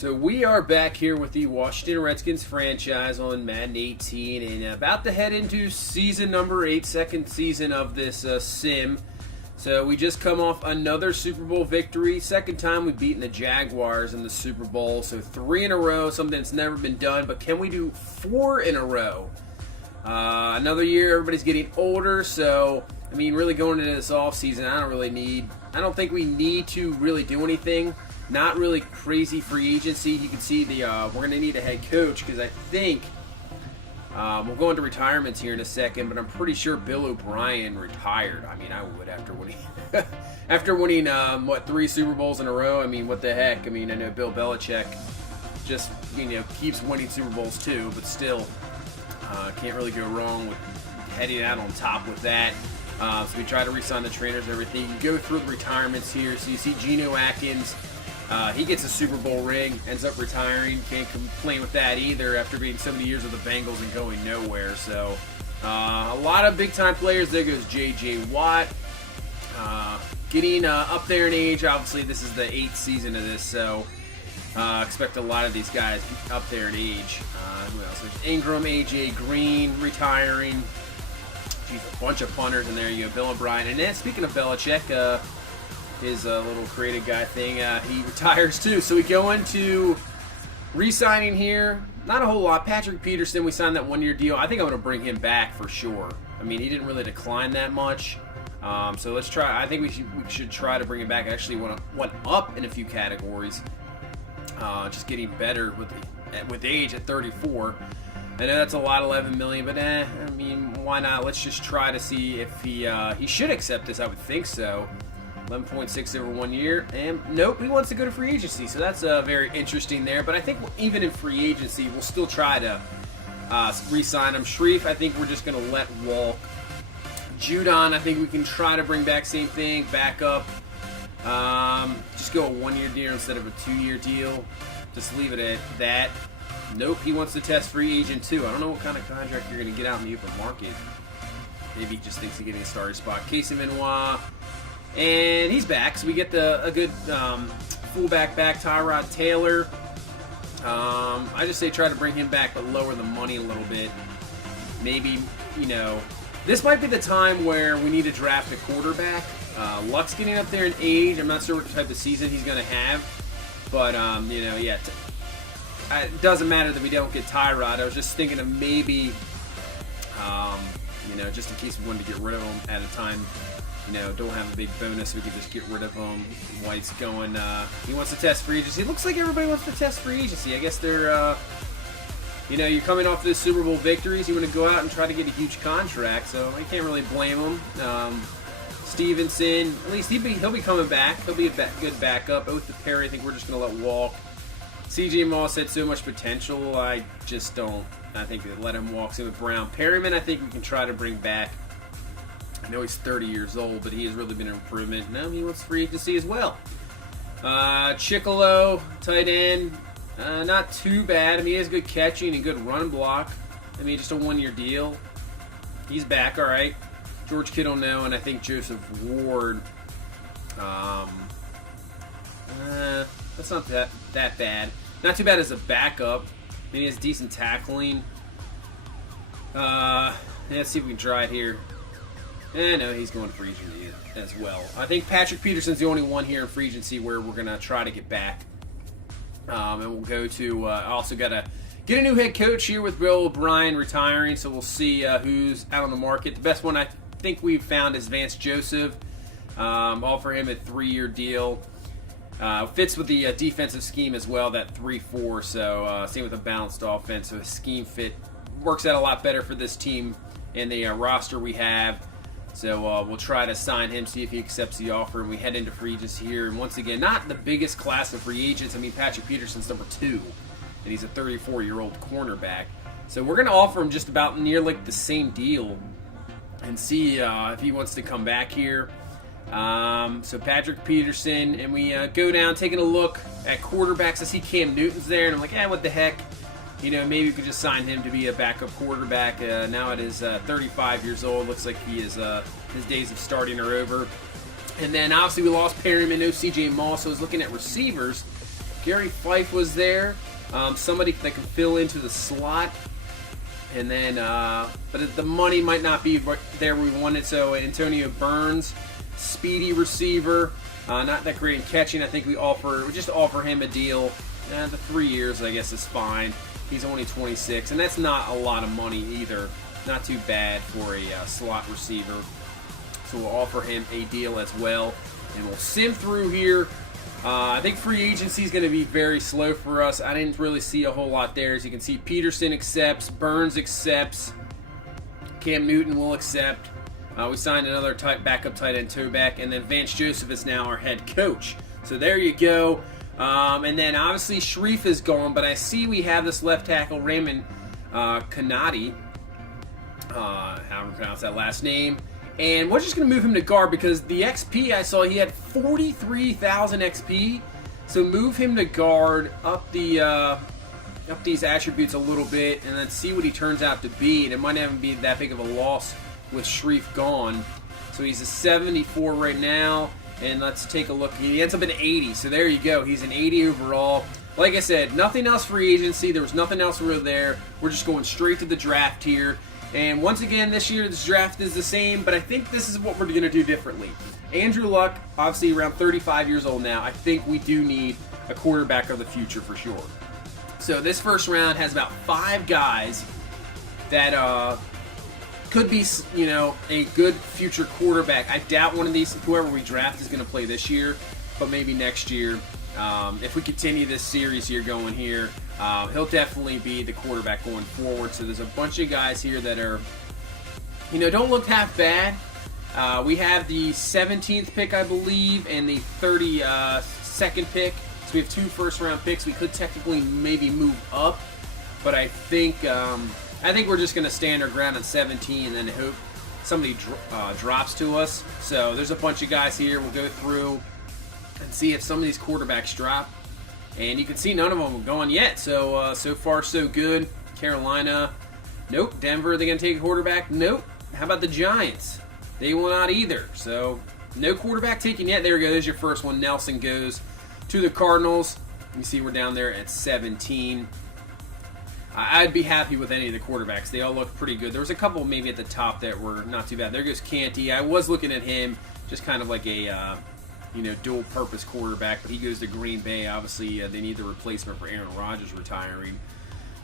So we are back here with the Washington Redskins franchise on Madden 18 and about to head into season number 8, second season of this sim. So we just come off another Super Bowl victory. Second time we've beaten the Jaguars in the Super Bowl. So 3 in a row, something that's never been done. But can we do 4 in a row? Another year, everybody's getting older. So, I mean, really going into this offseason, I don't think we need to really do anything. Not really crazy free agency. You can see we're going to need a head coach because I think we'll go into retirements here in a second, but I'm pretty sure Bill O'Brien retired. I mean, I would after winning 3 Super Bowls in a row. I mean, what the heck? I mean, I know Bill Belichick just keeps winning Super Bowls too, but still can't really go wrong with heading out on top with that. So we try to re-sign the trainers and everything. You go through the retirements here. So you see Geno Atkins. He gets a Super Bowl ring, ends up retiring. Can't complain with that either after being so many years with the Bengals and going nowhere. So a lot of big-time players. There goes J.J. Watt. Getting up there in age. Obviously, this is the 8th season of this, so expect a lot of these guys up there in age. Who else? There's Ingram, A.J. Green retiring. Geez, a bunch of punters in there. You have Bill O'Brien. And then, speaking of Belichick, his little creative guy thing, he retires too. So we go into re-signing here. Not a whole lot. Patrick Peterson, we signed that 1-year deal. I think I'm going to bring him back for sure. I mean, he didn't really decline that much. So let's try. I think we should try to bring him back. Actually went up in a few categories. Just getting better with age at 34. I know that's a lot, 11 million, but I mean, why not? Let's just try to see if he should accept this. I would think so. 11.6 over 1 year, and nope, he wants to go to free agency, so that's very interesting there. But I think even in free agency, we'll still try to re-sign him. Shreve, I think we're just going to let walk. Judon, I think we can try to bring back, same thing, back up. Just go a 1-year deal instead of a 2-year deal. Just leave it at that. Nope, he wants to test free agent too. I don't know what kind of contract you're going to get out in the open market. Maybe he just thinks he's getting a starting spot. Casey Benoit. And he's back, so we get a good fullback back, Tyrod Taylor. I just say try to bring him back, but lower the money a little bit. Maybe, this might be the time where we need to draft a quarterback. Luck's getting up there in age. I'm not sure what type of season he's going to have. But, yeah, it doesn't matter that we don't get Tyrod. I was just thinking of maybe, just in case we wanted to get rid of him at a time. Don't have a big bonus, we could just get rid of him. White's going, he wants to test free agency. It looks like everybody wants to test free agency. I guess they're, you're coming off this Super Bowl victories. You want to go out and try to get a huge contract, so I can't really blame him. Stevenson, at least he'll be coming back. He'll be a good backup. Oath to Perry, I think we're just going to let walk. C.J. Moss had so much potential. I just don't. I think they let him walk. Same with Brown. Perryman, I think we can try to bring back. I know he's 30 years old, but he has really been an improvement. Now he wants free agency as well. Chicolo, tight end, not too bad. I mean, he has good catching and good run block. I mean, just a 1-year deal. He's back, all right. George Kittle, no, and I think Joseph Ward. That's not that bad. Not too bad as a backup. I mean, he has decent tackling. Let's see if we can try it here. No, he's going to free agency as well. I think Patrick Peterson's the only one here in free agency where we're going to try to get back. And we'll go to, also got to get a new head coach here with Bill O'Brien retiring, so we'll see who's out on the market. The best one I think we've found is Vance Joseph. Offer him a 3-year deal. Fits with the defensive scheme as well, that 3-4, so same with a balanced offense, so the scheme fit works out a lot better for this team and the roster we have. So we'll try to sign him, see if he accepts the offer, and we head into free agency here. And once again, not the biggest class of free agents. I mean, Patrick Peterson's number 2, and he's a 34-year-old cornerback. So we're going to offer him just about near like the same deal and see if he wants to come back here. So Patrick Peterson, and we go down, taking a look at quarterbacks. I see Cam Newton's there, and I'm like, what the heck? Maybe we could just sign him to be a backup quarterback. Now at his 35 years old, looks like he is his days of starting are over. And then obviously we lost Perryman, no C.J. Moss. So I was looking at receivers. Gary Fife was there. Somebody that can fill into the slot. And then, but the money might not be there we want it. So Antonio Burns, speedy receiver, not that great in catching. I think we just offer him a deal. The 3 years, I guess, is fine. He's only 26, and that's not a lot of money either. Not too bad for a slot receiver. So we'll offer him a deal as well, and we'll sim through here. I think free agency is going to be very slow for us. I didn't really see a whole lot there. As you can see, Peterson accepts, Burns accepts, Cam Newton will accept. We signed another backup tight end back, and then Vance Joseph is now our head coach. So there you go. And then obviously Sharif is gone, but I see we have this left tackle, Raymond Kanati. How to pronounce that last name. And we're just going to move him to guard because the XP I saw, he had 43,000 XP. So move him to guard, up these attributes a little bit, and let's see what he turns out to be. And it might not even be that big of a loss with Sharif gone. So he's a 74 right now. And let's take a look. He ends up an 80. So there you go. He's an 80 overall. Like I said, nothing else free agency. There was nothing else really there. We're just going straight to the draft here. And once again, this year, this draft is the same, but I think this is what we're going to do differently. Andrew Luck, obviously around 35 years old now. I think we do need a quarterback of the future for sure. So this first round has about 5 guys that could be, a good future quarterback. I doubt one of these, whoever we draft, is going to play this year, but maybe next year. If we continue this series here going here, he'll definitely be the quarterback going forward. So there's a bunch of guys here that are, don't look half bad. We have the 17th pick, I believe, and the 32nd pick. So we have 2 first-round picks. We could technically maybe move up, but I think we're just going to stand our ground on 17 and then hope somebody drops to us. So there's a bunch of guys here. We'll go through and see if some of these quarterbacks drop. And you can see none of them have gone yet. So far, so good. Carolina, nope. Denver, are they going to take a quarterback? Nope. How about the Giants? They will not either. So no quarterback taken yet. There we go. There's your first one. Nelson goes to the Cardinals. You see we're down there at 17. I'd be happy with any of the quarterbacks. They all look pretty good. There was a couple maybe at the top that were not too bad. There goes Canty. I was looking at him just kind of like a dual-purpose quarterback, but he goes to Green Bay. Obviously, they need the replacement for Aaron Rodgers retiring.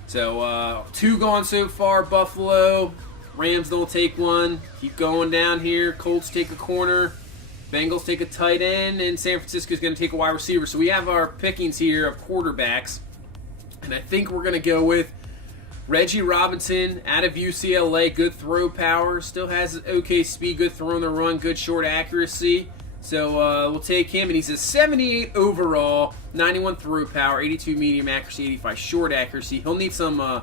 So, 2 gone so far. Buffalo. Rams don't take one. Keep going down here. Colts take a corner. Bengals take a tight end. And San Francisco's going to take a wide receiver. So we have our pickings here of quarterbacks. And I think we're going to go with Reggie Robinson out of UCLA. Good throw power. Still has okay speed. Good throw on the run. Good short accuracy. So we'll take him, and he's a 78 overall, 91 throw power, 82 medium accuracy, 85 short accuracy. He'll need some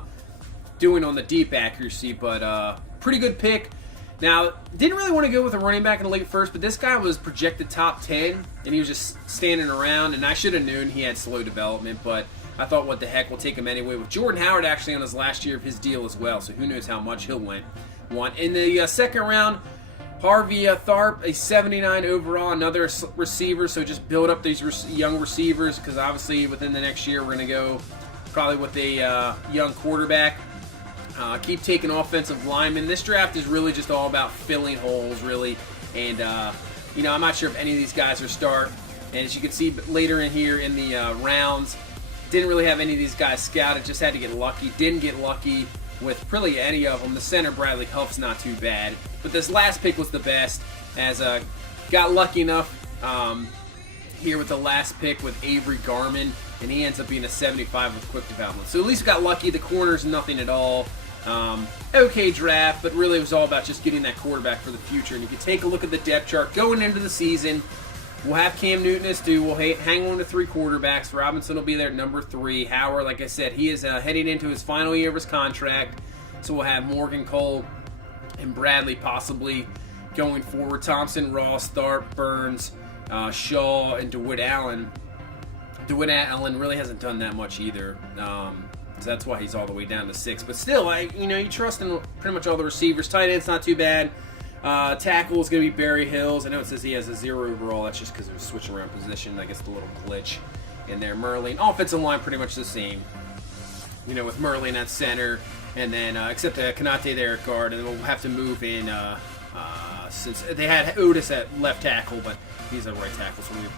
doing on the deep accuracy, but pretty good pick. Now, didn't really want to go with a running back in the late first, but this guy was projected top 10, and he was just standing around, and I should have known he had slow development, but I thought, what the heck, we'll take him anyway. With Jordan Howard actually on his last year of his deal as well, so who knows how much he'll want. In the second round, Harvey Tharp, a 79 overall, another receiver, so just build up these young receivers because obviously within the next year we're going to go probably with a young quarterback. Keep taking offensive linemen. This draft is really just all about filling holes, really, and I'm not sure if any of these guys are start. And as you can see later in here in the rounds, didn't really have any of these guys scouted, just had to get lucky. Didn't get lucky with really any of them. The center, Bradley Huff's not too bad. But this last pick was the best, as got lucky enough here with the last pick with Avery Garman, and he ends up being a 75 with quick development. So at least got lucky. The corner's nothing at all. Okay draft, but really it was all about just getting that quarterback for the future. And you can take a look at the depth chart going into the season. We'll have Cam Newton as 2. We'll hang on to 3 quarterbacks. Robinson will be there at number 3. Howard, like I said, he is heading into his final year of his contract. So we'll have Morgan, Cole, and Bradley possibly going forward. Thompson, Ross, Tharp, Burns, Shaw, and DeWitt Allen. DeWitt Allen really hasn't done that much either. So that's why he's all the way down to 6. But still, you trust in pretty much all the receivers. Tight end's not too bad. Tackle is going to be Barry Hills. I know it says he has a 0 overall. That's just because they're switching around position. I guess the little glitch. in there. Merlin, offensive line pretty much the same. With Merlin at center, and then except Kanate there at guard, and then we'll have to move in since they had Otis at left tackle, but he's a right tackle, so we move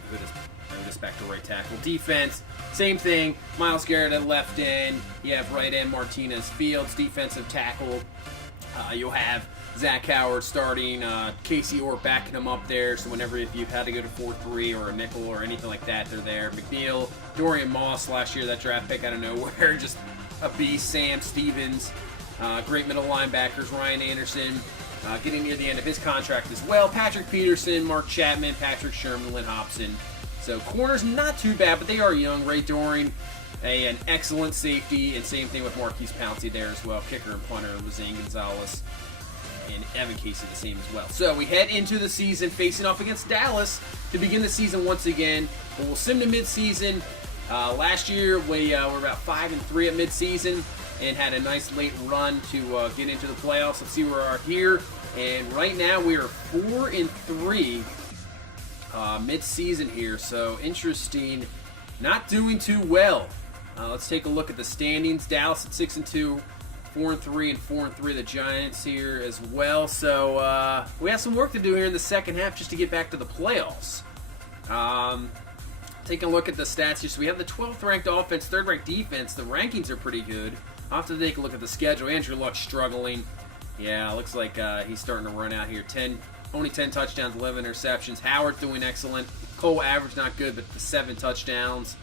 this back to right tackle. Defense, same thing. Myles Garrett at left end. You have right end Martinez Fields. Defensive tackle, you'll have Zach Howard starting, Casey Orr backing him up there, so whenever if you've had to go to 4-3 or a nickel or anything like that, they're there. McNeil, Dorian Moss last year, that draft pick out of nowhere, just a beast. Sam Stevens, great middle linebackers. Ryan Anderson, getting near the end of his contract as well. Patrick Peterson, Mark Chapman, Patrick Sherman, Lynn Hobson. So corners not too bad, but they are young. Ray Doring, an excellent safety, and same thing with Marquise Pouncey there as well. Kicker and punter, Zane Gonzalez, and Evan Casey the same as well. So we head into the season facing off against Dallas to begin the season once again. But we'll sim to midseason. Last year we were about 5-3 at midseason and had a nice late run to get into the playoffs. Let's see where we are here. And right now we are 4-3 mid-season here. So interesting. Not doing too well. Let's take a look at the standings. Dallas at 6-2. 4-3 and 4-3 the Giants here as well. So we have some work to do here in the second half just to get back to the playoffs. Taking a look at the stats here. So we have the 12th ranked offense, 3rd ranked defense. The rankings are pretty good. I'll have to take a look at the schedule. Andrew Luck's struggling. Yeah, looks like he's starting to run out here. Only 10 touchdowns, 11 interceptions. Howard's doing excellent. Cole average not good, but the 7 touchdowns.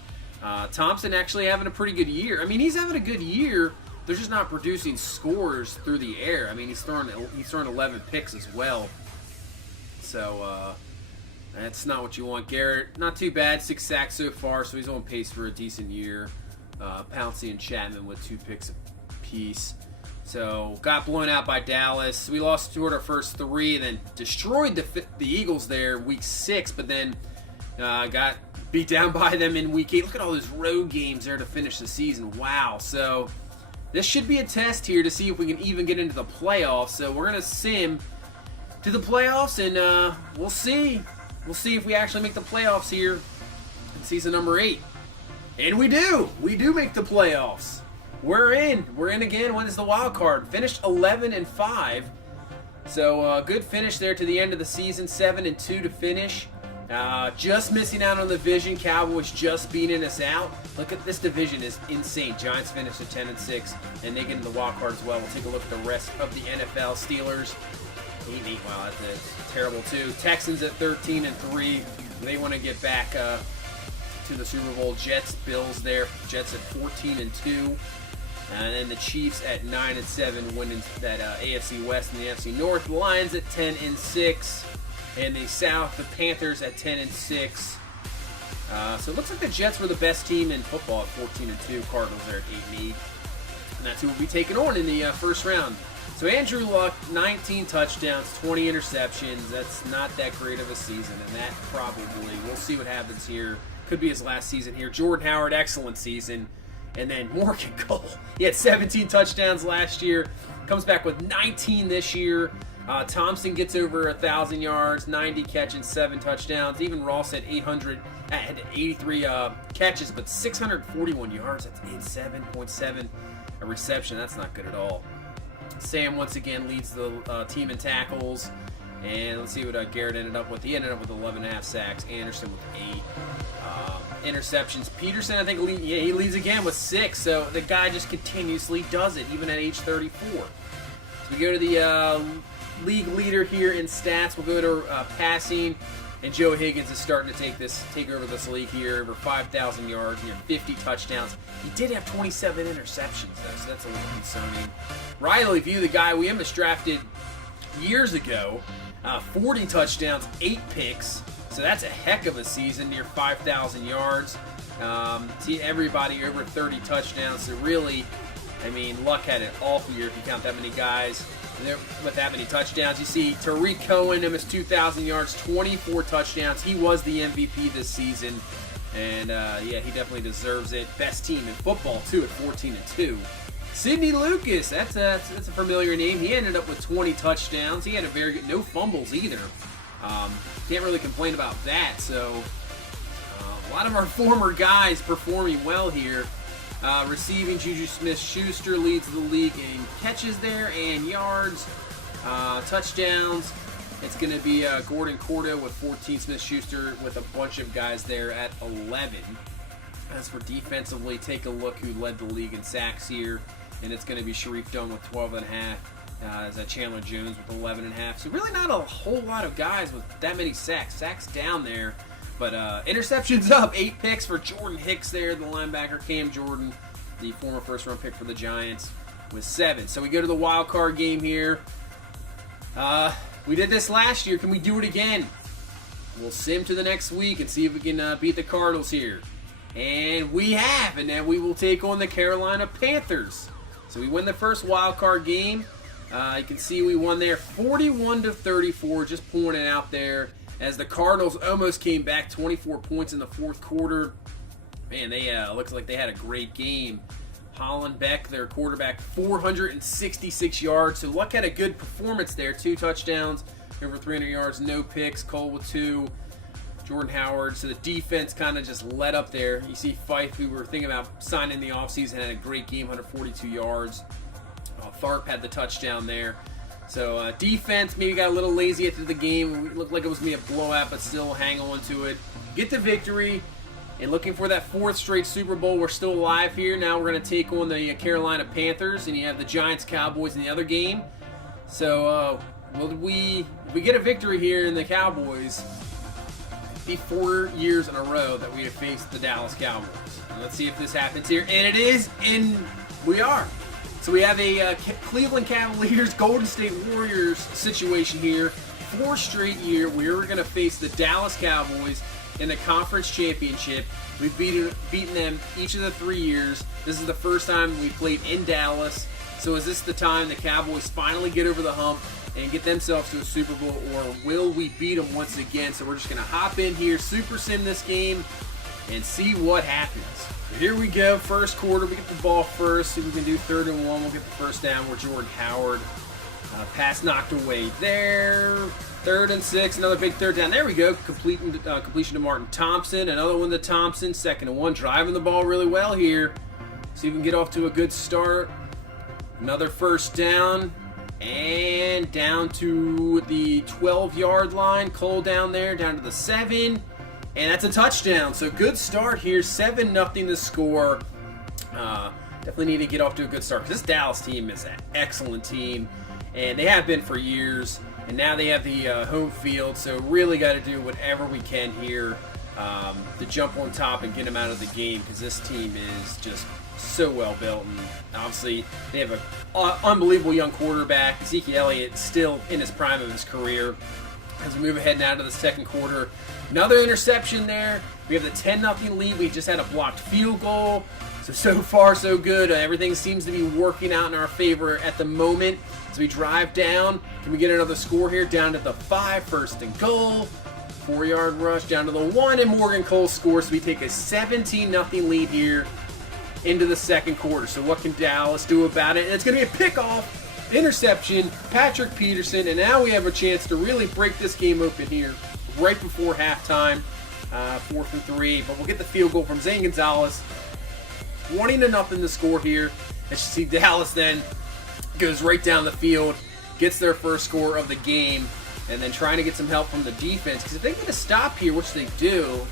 Thompson actually having a pretty good year. I mean, he's having a good year. They're just not producing scores through the air. I mean, he's throwing 11 picks as well. So that's not what you want. Garrett, not too bad, 6 sacks so far, so he's on pace for a decent year. Pouncey and Chapman with 2 picks apiece. So got blown out by Dallas. We lost toward our first 3, then destroyed the Eagles there week 6, but then got beat down by them in week 8. Look at all those road games there to finish the season. Wow. So this should be a test here to see if we can even get into the playoffs. So we're going to sim to the playoffs, and we'll see. We'll see if we actually make the playoffs here in season number 8. And we do. We do make the playoffs. We're in. We're in again. When is the wild card? Finished 11-5. So good finish there to the end of the season. 7-2 to finish. Just missing out on the division. Cowboys just beating us out. Look at this division is insane. Giants finished at 10-6, and they get in the wild card as well. We'll take a look at the rest of the NFL. Steelers 8-8. Wow, that's terrible too. Texans at 13-3. They want to get back to the Super Bowl. Jets, Bills there. Jets at 14-2. And then the Chiefs at 9-7, winning that AFC West and the AFC North. Lions at 10-6. In the South, the Panthers at 10-6. So it looks like the Jets were the best team in football at 14-2. Cardinals there at 8-8. And that's who we'll be taking on in the first round. So Andrew Luck, 19 touchdowns, 20 interceptions. That's not that great of a season, and that probably, we'll see what happens here. Could be his last season here. Jordan Howard, excellent season. And then Morgan Cole, he had 17 touchdowns last year. Comes back with 19 this year. Thompson gets over 1,000 yards, 90 catches, 7 touchdowns. Even Ross had 83 catches, but 641 yards. That's 7.7 a reception. That's not good at all. Sam once again leads the team in tackles. And let's see what Garrett ended up with. He ended up with 11.5 sacks. Anderson with 8 interceptions. Peterson, I think, he leads again with 6. So the guy just continuously does it, even at age 34. So we go to the league leader here in stats. We'll go to passing, and Joe Higgins is starting to take over this league here. Over 5,000 yards, near 50 touchdowns. He did have 27 interceptions though, so that's a little concerning. Riley View, the guy we almost drafted years ago, 40 touchdowns, 8 picks. So that's a heck of a season, near 5,000 yards. See everybody over 30 touchdowns. So really, I mean, Luck had an awful year if you count that many guys with that many touchdowns. You see Tariq Cohen, almost 2,000 yards, 24 touchdowns. He was the MVP this season. And, yeah, he definitely deserves it. Best team in football, too, at 14-2. Sidney Lucas, that's a familiar name. He ended up with 20 touchdowns. He had a very good, no fumbles either. Can't really complain about that. So, lot of our former guys performing well here. Receiving, Juju Smith-Schuster leads the league in catches there and yards, touchdowns. It's going to be Gordon Cordo with 14, Smith-Schuster with a bunch of guys there at 11. As for defensively, take a look who led the league in sacks here, and it's going to be Sharif Dunn with 12.5. Is that Chandler Jones with 11.5. So really not a whole lot of guys with that many sacks. Sacks down there. But interceptions up. 8 picks for Jordan Hicks there, the linebacker. Cam Jordan, the former first-round pick for the Giants, with 7. So we go to the wild card game here. We did this last year. Can we do it again? We'll sim to the next week and see if we can beat the Cardinals here. And we have. And then we will take on the Carolina Panthers. So we win the first wild card game. You can see we won there 41-34, just pulling it out there. As the Cardinals almost came back, 24 points in the fourth quarter. Man, they looks like they had a great game. Holland Beck, their quarterback, 466 yards. So Luck had a good performance there. 2 touchdowns, over 300 yards, no picks. Cole with 2. Jordan Howard. So the defense kind of just let up there. You see Fife, who we were thinking about signing in the offseason, had a great game, 142 yards. Tharp had the touchdown there. So defense maybe got a little lazy at the game. It looked like it was going to be a blowout, but still hang on to it. Get the victory. And looking for that 4th straight Super Bowl. We're still alive here. Now we're going to take on the Carolina Panthers. And you have the Giants, Cowboys in the other game. So will we get a victory here in the Cowboys? It'd be 4 years in a row that we have faced the Dallas Cowboys. And let's see if this happens here. And it is. And we are. So we have a Cleveland Cavaliers, Golden State Warriors situation here. 4 straight year, we're going to face the Dallas Cowboys in the conference championship. We've beaten them each of the 3 years. This is the first time we played in Dallas. So is this the time the Cowboys finally get over the hump and get themselves to a Super Bowl, or will we beat them once again? So we're just going to hop in here, super sim this game, and see what happens. Here we go, first quarter. We get the ball first. See if we can do 3rd and 1. We'll get the first down with Jordan Howard. Pass knocked away there. 3rd and 6. Another big 3rd down. There we go. Completion to Martin Thompson. Another one to Thompson. 2nd and 1. Driving the ball really well here. See if we can get off to a good start. Another first down. And down to the 12-yard line. Cole down there. Down to the 7. And that's a touchdown. So good start here. 7-0 the score. Definitely need to get off to a good start, because this Dallas team is an excellent team. And they have been for years. And now they have the home field. So really got to do whatever we can here to jump on top and get them out of the game, because this team is just so well built. And obviously they have an unbelievable young quarterback. Ezekiel Elliott still in his prime of his career. As we move ahead now to the second quarter, another interception there. We have the 10-0 lead. We just had a blocked field goal. So far, so good. Everything seems to be working out in our favor at the moment. As we drive down, can we get another score here? Down to the 5, 1st and goal. 4-yard rush down to the 1, and Morgan Cole scores. So we take a 17-0 lead here into the second quarter. So what can Dallas do about it? And it's going to be a pickoff. Interception, Patrick Peterson, and now we have a chance to really break this game open here right before halftime, 4th and 3. But we'll get the field goal from Zane Gonzalez. 20-0 the score here. As you see, Dallas then goes right down the field, gets their first score of the game, and then trying to get some help from the defense. Because if they get a stop here, which they do,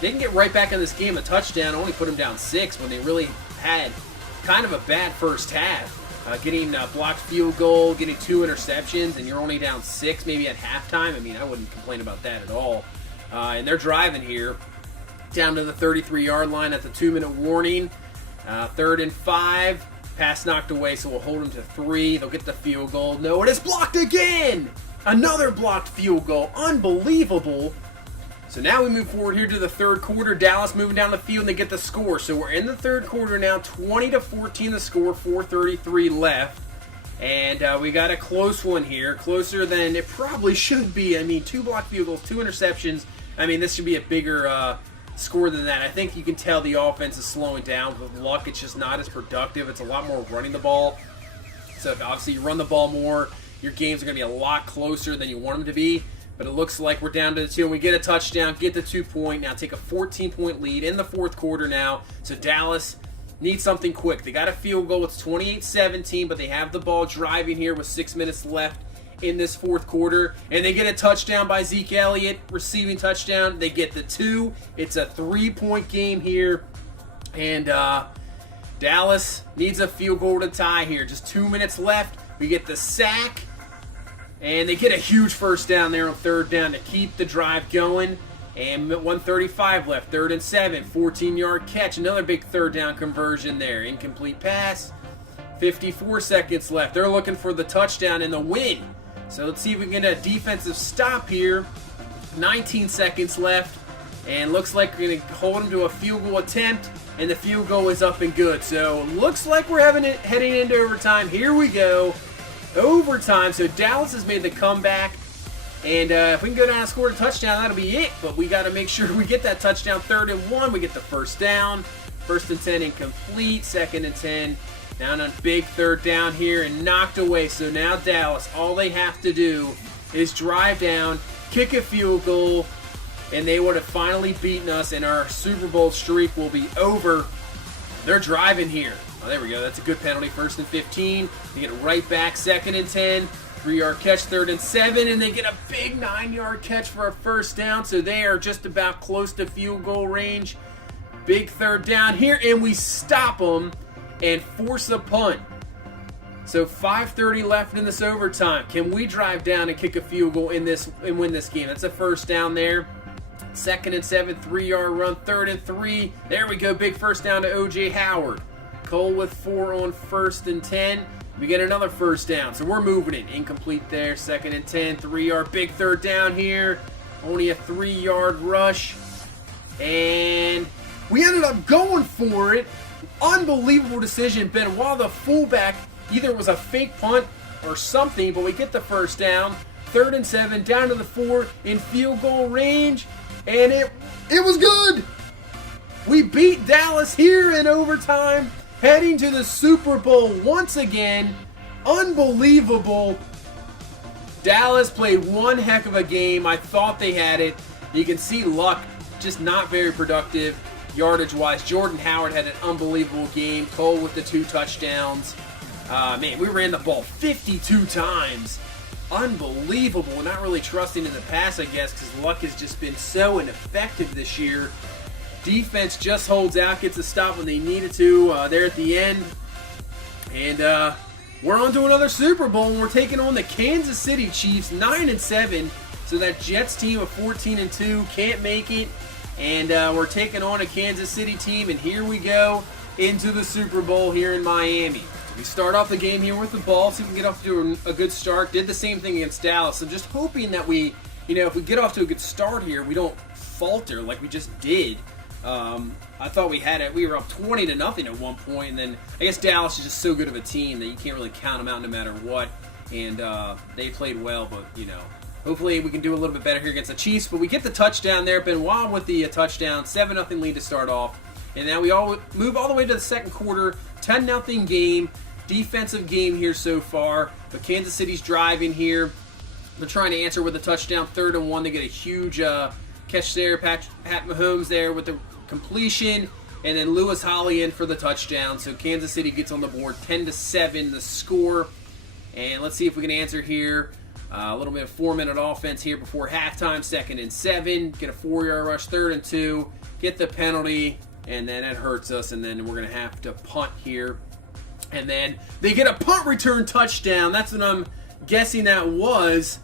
they can get right back in this game. A touchdown only put them down 6 when they really had kind of a bad first half. Getting a blocked field goal, getting 2 interceptions, and you're only down 6 maybe at halftime. I mean, I wouldn't complain about that at all. And they're driving here down to the 33-yard line at the 2-minute warning. 3rd and 5. Pass knocked away, so we'll hold them to 3. They'll get the field goal. No, it is blocked again! Another blocked field goal. Unbelievable. So now we move forward here to the third quarter. Dallas moving down the field, and they get the score. So we're in the third quarter now, 20-14 the score, 4:33 left. And we got a close one here, closer than it probably should be. I mean, 2 blocked field goals, 2 interceptions. I mean, this should be a bigger score than that. I think you can tell the offense is slowing down. With Luck, it's just not as productive. It's a lot more running the ball. So if obviously you run the ball more, your games are going to be a lot closer than you want them to be. But it looks like we're down to the 2, and we get a touchdown, get the 2-point. Now take a 14-point lead in the fourth quarter now. So Dallas needs something quick. They got a field goal. It's 28-17, but they have the ball driving here with 6 minutes left in this fourth quarter. And they get a touchdown by Zeke Elliott, receiving touchdown. They get the 2. It's a 3-point game here. And Dallas needs a field goal to tie here. Just 2 minutes left. We get the sack. And they get a huge first down there on third down to keep the drive going. And 1:35 left, 3rd and 7, 14-yard catch. Another big third down conversion there. Incomplete pass. 54 seconds left. They're looking for the touchdown and the win. So let's see if we can get a defensive stop here. 19 seconds left. And looks like we're going to hold them to a field goal attempt. And the field goal is up and good. So looks like we're heading into overtime. Here we go. Overtime. So Dallas has made the comeback. And if we can go down and score a touchdown, that'll be it. But we got to make sure we get that touchdown. 3rd and 1. We get the first down. 1st and 10 incomplete. 2nd and 10. Down on big third down here and knocked away. So now Dallas, all they have to do is drive down, kick a field goal, and they would have finally beaten us, and our Super Bowl streak will be over. They're driving here. Oh, there we go. That's a good penalty. 1st and 15. They get it right back. 2nd and 10. 3-yard catch. 3rd and 7. And they get a big 9-yard catch for a first down. So they are just about close to field goal range. Big third down here. And we stop them and force a punt. So 5:30 left in this overtime. Can we drive down and kick a field goal in this and win this game? That's a first down there. 2nd and 7, 3-yard run. 3rd and 3. There we go. Big first down to O.J. Howard. Cole with 4 on 1st and 10. We get another first down. So we're moving it. Incomplete there. 2nd and 10. 3-yard big third down here. Only a 3-yard rush. And we ended up going for it. Unbelievable decision. Benoit, the fullback, either was a fake punt or something, but we get the first down. 3rd and 7, down to the 4 in field goal range. And it was good. We beat Dallas here in overtime, heading to the Super Bowl once again. Unbelievable. Dallas played one heck of a game. I thought they had it. You can see Luck just not very productive yardage-wise. Jordan Howard had an unbelievable game. Cole with the 2 touchdowns. Man, we ran the ball 52 times. Unbelievable. We're not really trusting in the pass, I guess, because Luck has just been so ineffective this year. Defense just holds out, gets a stop when they needed to there at the end. And we're on to another Super Bowl, and we're taking on the Kansas City Chiefs, 9-7. So that Jets team of 14-2 can't make it. And we're taking on a Kansas City team, and here we go into the Super Bowl here in Miami. We start off the game here with the ball, so we can get off to a good start. Did the same thing against Dallas. I'm just hoping that we, if we get off to a good start here, we don't falter like we just did. I thought we had it. We were up 20-0 at one point, and then I guess Dallas is just so good of a team that you can't really count them out no matter what. And they played well, but hopefully we can do a little bit better here against the Chiefs. But we get the touchdown there. Benoit with the touchdown, 7-0 lead to start off. And now we all move all the way to the second quarter, 10-0 game. Defensive game here so far, but Kansas City's driving here. They're trying to answer with a touchdown. 3rd and 1. They get a huge catch there. Pat Mahomes there with the completion, and then Lewis Holly in for the touchdown. So Kansas City gets on the board, 10-7 the score. And let's see if we can answer here. A little bit of 4-minute offense here before halftime. 2nd and 7. Get a 4-yard rush. 3rd and 2. Get the penalty, and then that hurts us, and then we're going to have to punt here. And then they get a punt return touchdown. That's what I'm guessing that was.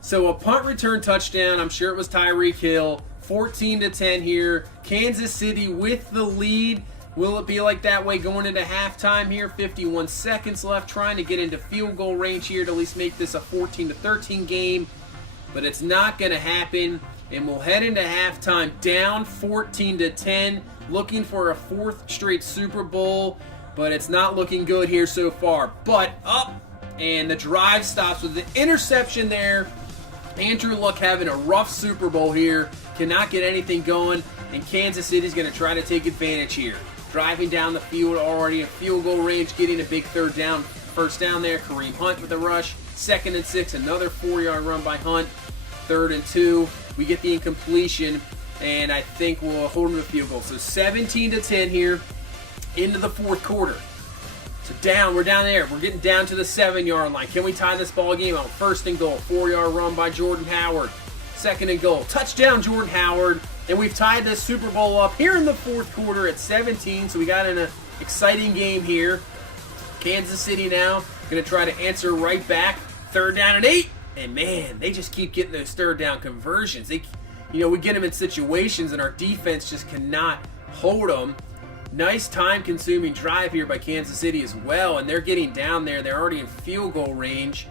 So a punt return touchdown. I'm sure it was Tyreek Hill. 14-10 here. Kansas City with the lead. Will it be like that way going into halftime here? 51 seconds left. Trying to get into field goal range here to at least make this a 14-13 game. But it's not going to happen. And we'll head into halftime down 14-10. Looking for a 4th straight Super Bowl. But it's not looking good here so far. But up, and the drive stops with the interception there. Andrew Luck having a rough Super Bowl here. Cannot get anything going. And Kansas City's going to try to take advantage here. Driving down the field already in field goal range. Getting a big first down there. Kareem Hunt with a rush. 2nd and 6. Another 4-yard run by Hunt. 3rd and 2. We get the incompletion, and I think we'll hold them to a field goal. So 17-10 here into the 4th quarter. So we're down there. We're getting down to the 7-yard line. Can we tie this ball game out? 1st and goal, 4-yard run by Jordan Howard. 2nd and goal, touchdown Jordan Howard. And we've tied this Super Bowl up here in the 4th quarter at 17. So we got an exciting game here. Kansas City now going to try to answer right back. 3rd down and 8. And man, they just keep getting those 3rd down conversions. We get them in situations and our defense just cannot hold them. Nice time-consuming drive here by Kansas City as well, and they're getting down there. They're already in field goal range,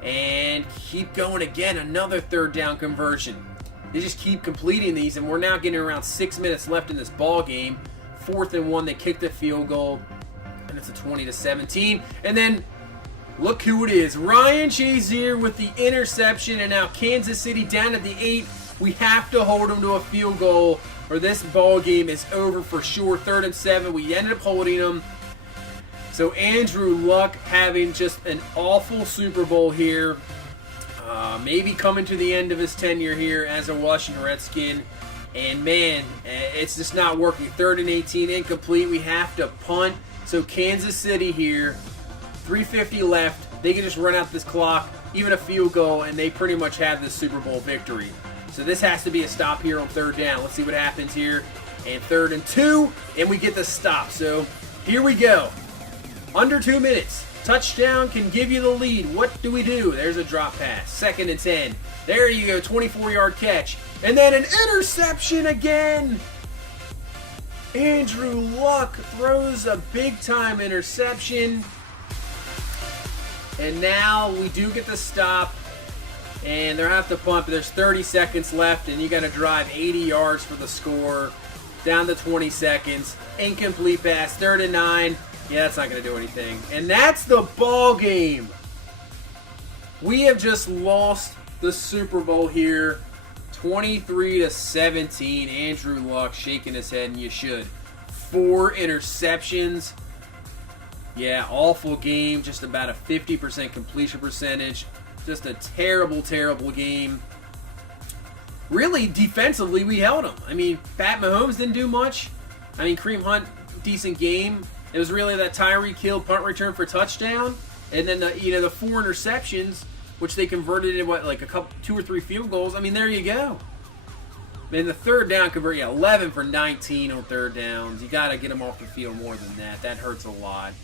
and keep going again. Another 3rd down conversion. They just keep completing these, and we're now getting around 6 minutes left in this ball game. 4th and 1, they kick the field goal, and it's a 20-17. And then look who it is, Ryan Shazier with the interception, and now Kansas City down at the 8. We have to hold them to a field goal, or this ball game is over for sure. 3rd and 7. We ended up holding them. So Andrew Luck having just an awful Super Bowl here. Maybe coming to the end of his tenure here as a Washington Redskin. And man, it's just not working. 3rd and 18, incomplete. We have to punt. So Kansas City here, 3:50 left. They can just run out this clock, even a field goal, and they pretty much have this Super Bowl victory. So this has to be a stop here on 3rd down. Let's see what happens here. And 3rd and 2, and we get the stop. So here we go. Under 2 minutes. Touchdown can give you the lead. What do we do? There's a drop pass. 2nd and 10. There you go, 24-yard catch. And then an interception again. Andrew Luck throws a big-time interception. And now we do get the stop. And they'll have to punt, but there's 30 seconds left, and you got to drive 80 yards for the score. Down to 20 seconds. Incomplete pass, 3rd and 9. Yeah, that's not going to do anything. And that's the ball game. We have just lost the Super Bowl here. 23-17. Andrew Luck shaking his head, and you should. 4 interceptions. Yeah, awful game. Just about a 50% completion percentage. Just a terrible, terrible game. Really, defensively, we held them. I mean, Pat Mahomes didn't do much. I mean, Kareem Hunt, decent game. It was really that Tyreek Hill punt return for touchdown, and then the 4 interceptions, which they converted into like 2 or 3 field goals. I mean, there you go. And the 3rd down 11 for 19 on 3rd downs. You got to get them off the field more than that. That hurts a lot.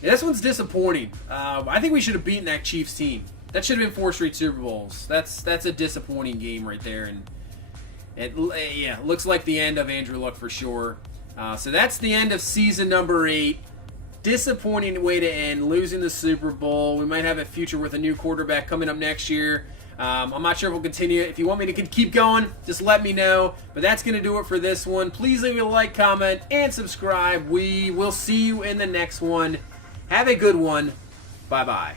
Yeah, this one's disappointing. I think we should have beaten that Chiefs team. That should have been 4 straight Super Bowls. That's a disappointing game right there, and it looks like the end of Andrew Luck for sure. So that's the end of season number 8. Disappointing way to end, losing the Super Bowl. We might have a future with a new quarterback coming up next year. I'm not sure if we'll continue. If you want me to keep going, just let me know. But that's going to do it for this one. Please leave a like, comment, and subscribe. We will see you in the next one. Have a good one. Bye-bye.